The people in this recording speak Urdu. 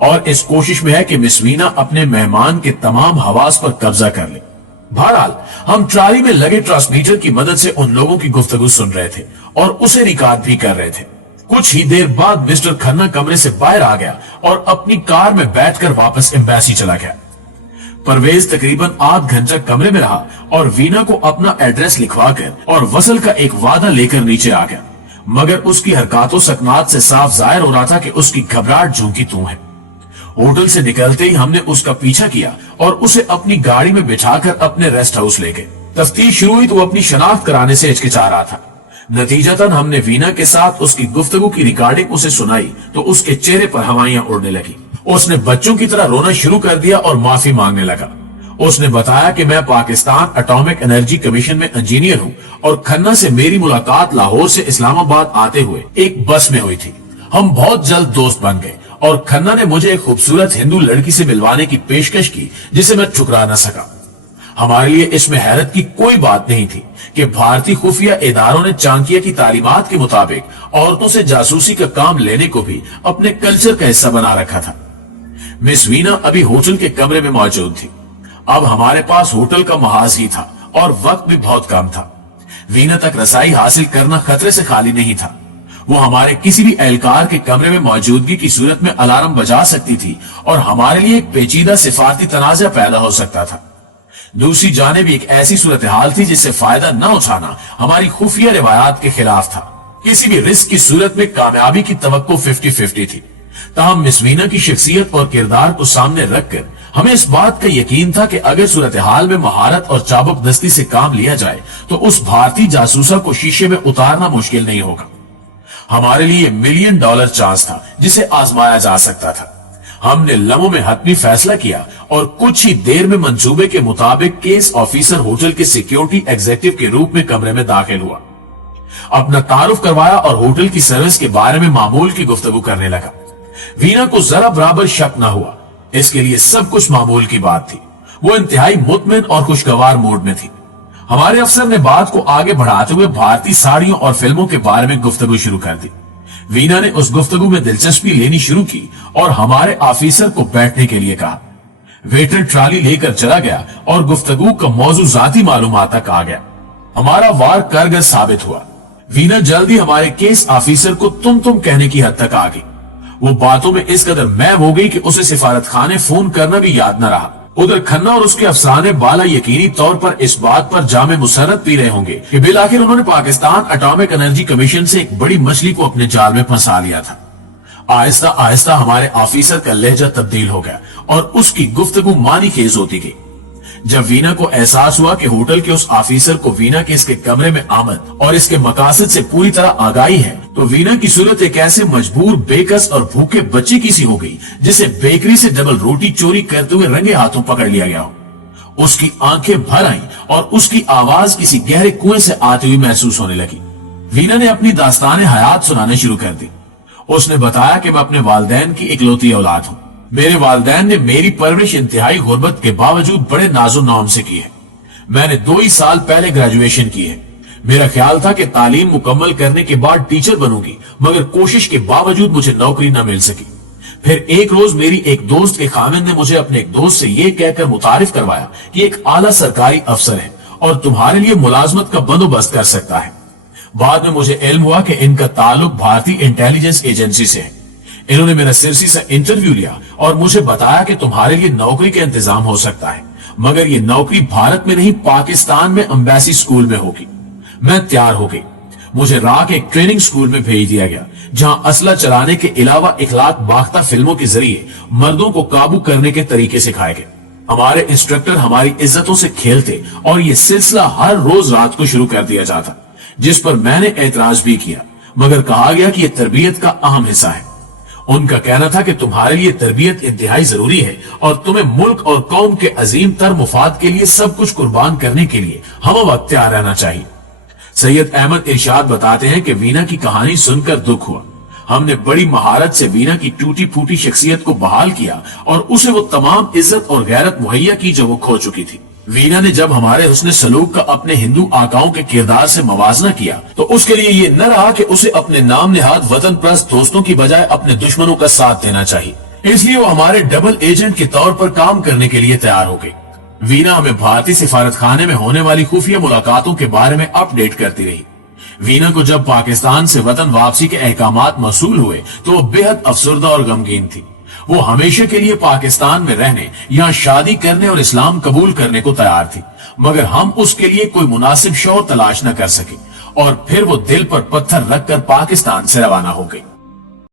اور اس کوشش میں ہے کہ مس وینا اپنے مہمان کے تمام حواس پر قبضہ کر لے۔ بہرحال ہم ٹرالی میں لگے ٹرانسمیٹر کی مدد سے ان لوگوں کی گفتگو سن رہے تھے اور اسے ریکارڈ بھی کر رہے تھے۔ کچھ ہی دیر بعد مسٹر کھنہ کمرے سے باہر آ گیا اور اپنی کار میں بیٹھ کر واپس ایمبیسی چلا گیا۔ پرویز تقریباً آدھ گھنٹہ کمرے میں رہا اور وینا کو اپنا ایڈریس لکھوا کر اور وصل کا ایک وعدہ لے کر نیچے آ گیا، مگر اس کی حرکات و سکنات سے صاف ظاہر ہو رہا تھا کہ اس کی گھبراہٹ جھونکی تو ہے۔ ہوٹل سے نکلتے ہی ہم نے اس کا پیچھا کیا اور اسے اپنی گاڑی میں بٹھا کر اپنے ریسٹ ہاؤس لے گئے۔ تفتیش شروع ہوئی تو وہ اپنی شناخت کرانے سے ہچکچا رہا تھا۔ نتیجتاً ہم نے وینا کے ساتھ اس کی گفتگو کی ریکارڈنگ اسے سنائی تو اس کے چہرے پر ہوائیاں اڑنے لگی۔ اس نے بچوں کی طرح رونا شروع کر دیا اور معافی مانگنے لگا۔ اس نے بتایا کہ میں پاکستان اٹامک انرجی کمیشن میں انجینئر ہوں اور کھنہ سے میری ملاقات لاہور سے اسلام آباد آتے ہوئے ایک بس میں ہوئی تھی۔ ہم بہت جلد دوست بن گئے اور کھنہ نے مجھے ایک خوبصورت ہندو لڑکی سے ملوانے کی پیشکش کی جسے میں ٹھکرا نہ سکا۔ ہمارے لیے اس میں حیرت کی کوئی بات نہیں تھی کہ بھارتی خفیہ اداروں نے چانکیہ کی تعلیمات کے مطابق عورتوں سے جاسوسی کا کام لینے کو بھی اپنے کلچر کا حصہ بنا رکھا تھا۔ مس وینا ابھی ہوٹل کے کمرے میں موجود تھی۔ اب ہمارے پاس ہوٹل کا محاذ ہی تھا اور وقت بھی بہت کم تھا۔ وینا تک رسائی حاصل کرنا خطرے سے خالی نہیں تھا۔ وہ ہمارے کسی بھی اہلکار کے کمرے میں موجودگی کی صورت میں الارم بجا سکتی تھی اور ہمارے لیے ایک پیچیدہ سفارتی تنازع پیدا ہو سکتا تھا۔ دوسری جانب ایک ایسی صورتحال تھی جس سے فائدہ نہ اٹھانا ہماری خفیہ روایات کے خلاف تھا۔ کسی بھی رسک کی صورت میں کامیابی کی توقع 50-50 تھی۔ تاہم مس وینا کی شخصیت اور کردار کو سامنے رکھ کر ہمیں اس بات کا یقین تھا کہ اگر صورتحال میں مہارت اور چابک دستی سے کام لیا جائے تو اس بھارتی جاسوسا کو شیشے میں اتارنا مشکل نہیں ہوگا۔ ہمارے لیے $1 ملین چانس تھا جسے آزمایا جا سکتا تھا۔ ہم نے لمحوں میں حتمی فیصلہ کیا اور کچھ ہی دیر میں منصوبے کے مطابق کیس آفیسر ہوٹل کے سیکیورٹی ایگزیکٹو کے روپ میں کمرے میں داخل ہوا، اپنا تعارف کروایا اور ہوٹل کی سروس کے بارے میں معمول کی گفتگو کرنے لگا۔ وینا کو ذرا برابر شک نہ ہوا، اس کے لیے سب کچھ معمول کی بات تھی۔ وہ انتہائی مطمئن اور خوشگوار موڈ میں تھی۔ ہمارے افسر نے بات کو آگے بڑھاتے ہوئے بھارتی ساڑیوں اور فلموں کے بارے میں گفتگو شروع کر دی۔ وینا نے اس گفتگو میں دلچسپی لینی شروع کی اور ہمارے آفیسر کو بیٹھنے کے لیے کہا۔ ویٹر ٹرالی لے کر چلا گیا اور گفتگو کا موضوع ذاتی معلومات تک آ گیا۔ ہمارا وار کارگر ثابت ہوا۔ وینا جلدی ہمارے کیس آفیسر کو تم کہنے کی حد تک آ گئی۔ وہ باتوں میں اس قدر محو ہو گئی کہ اسے سفارت خانے فون کرنا بھی یاد نہ رہا۔ ادھر کھنہ اور اس کے افسرانے بالا یقینی طور پر اس بات پر جامع مسرت پی رہے ہوں گے کہ بالآخر انہوں نے پاکستان اٹامک انرجی کمیشن سے ایک بڑی مچھلی کو اپنے جال میں پھنسا لیا تھا۔ آہستہ آہستہ ہمارے آفیسر کا لہجہ تبدیل ہو گیا اور اس کی گفتگو معنی خیز ہوتی گئی۔ جب وینا کو احساس ہوا کہ ہوٹل کے اس آفیسر کو وینا کے اس کے کمرے میں آمد اور اس کے مقاصد سے پوری طرح آگاہی ہے تو وینا کی صورت ایک ایسے مجبور، بےکس اور بھوکے بچے کی سی ہو گئی جسے بیکری سے ڈبل روٹی چوری کرتے ہوئے رنگے ہاتھوں پکڑ لیا گیا ہو۔ اس کی آنکھیں بھر آئیں اور اس کی آواز کسی گہرے کنویں سے آتی ہوئی محسوس ہونے لگی۔ وینا نے اپنی داستان حیات سنانے شروع کر دی۔ اس نے بتایا کہ میں اپنے والدین کی اکلوتی اولاد ہوں۔ میرے والدین نے میری پرورش انتہائی غربت کے باوجود بڑے ناز و نام سے کی ہے۔ میں نے 2 ہی سال پہلے گریجویشن کی ہے۔ میرا خیال تھا کہ تعلیم مکمل کرنے کے بعد ٹیچر بنوں گی، مگر کوشش کے باوجود مجھے نوکری نہ مل سکی۔ پھر ایک روز میری ایک دوست کے خاوند نے مجھے اپنے ایک دوست سے یہ کہہ کر متعارف کروایا کہ ایک اعلیٰ سرکاری افسر ہے اور تمہارے لیے ملازمت کا بندوبست کر سکتا ہے۔ بعد میں مجھے علم ہوا کہ ان کا تعلق بھارتی انٹیلیجنس ایجنسی سے ہے۔ انہوں نے میرا سرسی سے انٹرویو لیا اور مجھے بتایا کہ تمہارے لیے نوکری کا انتظام ہو سکتا ہے، مگر یہ نوکری بھارت میں نہیں پاکستان میں امبیسی سکول میں ہوگی۔ میں تیار ہو گئی۔ مجھے راہ کے ایک ٹریننگ سکول میں بھیج دیا گیا جہاں اسلحہ چلانے کے علاوہ اخلاق باختہ فلموں کے ذریعے مردوں کو قابو کرنے کے طریقے سکھائے گئے۔ ہمارے انسٹرکٹر ہماری عزتوں سے کھیلتے اور یہ سلسلہ ہر روز رات کو شروع کر دیا جاتا، جس پر میں نے اعتراض بھی کیا، مگر کہا گیا کہ یہ تربیت کا اہم حصہ ہے۔ ان کا کہنا تھا کہ تمہارے لیے تربیت انتہائی ضروری ہے اور تمہیں ملک اور قوم کے عظیم تر مفاد کے لیے سب کچھ قربان کرنے کے لیے ہم وقت تیار رہنا چاہیے۔ سید احمد ارشاد بتاتے ہیں کہ وینا کی کہانی سن کر دکھ ہوا۔ ہم نے بڑی مہارت سے وینا کی ٹوٹی پھوٹی شخصیت کو بحال کیا اور اسے وہ تمام عزت اور غیرت مہیا کی جو وہ کھو چکی تھی۔ وینا نے جب ہمارے حسن سلوک کا اپنے ہندو آقاؤں کے کردار سے موازنہ کیا تو اس کے لیے یہ نہ رہا کہ اسے اپنے نام نہاد وطن پرست دوستوں کی بجائے اپنے دشمنوں کا ساتھ دینا چاہیے۔ اس لیے وہ ہمارے ڈبل ایجنٹ کے طور پر کام کرنے کے لیے تیار ہو گئی۔ وینا ہمیں بھارتی سفارت خانے میں ہونے والی خفیہ ملاقاتوں کے بارے میں اپ ڈیٹ کرتی رہی۔ وینا کو جب پاکستان سے وطن واپسی کے احکامات موصول ہوئے تو وہ بے حد افسردہ اور غمگین تھی۔ وہ ہمیشہ کے لیے پاکستان میں رہنے، یہاں شادی کرنے اور اسلام قبول کرنے کو تیار تھی، مگر ہم اس کے لیے کوئی مناسب شوہر تلاش نہ کر سکے، اور پھر وہ دل پر پتھر رکھ کر پاکستان سے روانہ ہو گئی۔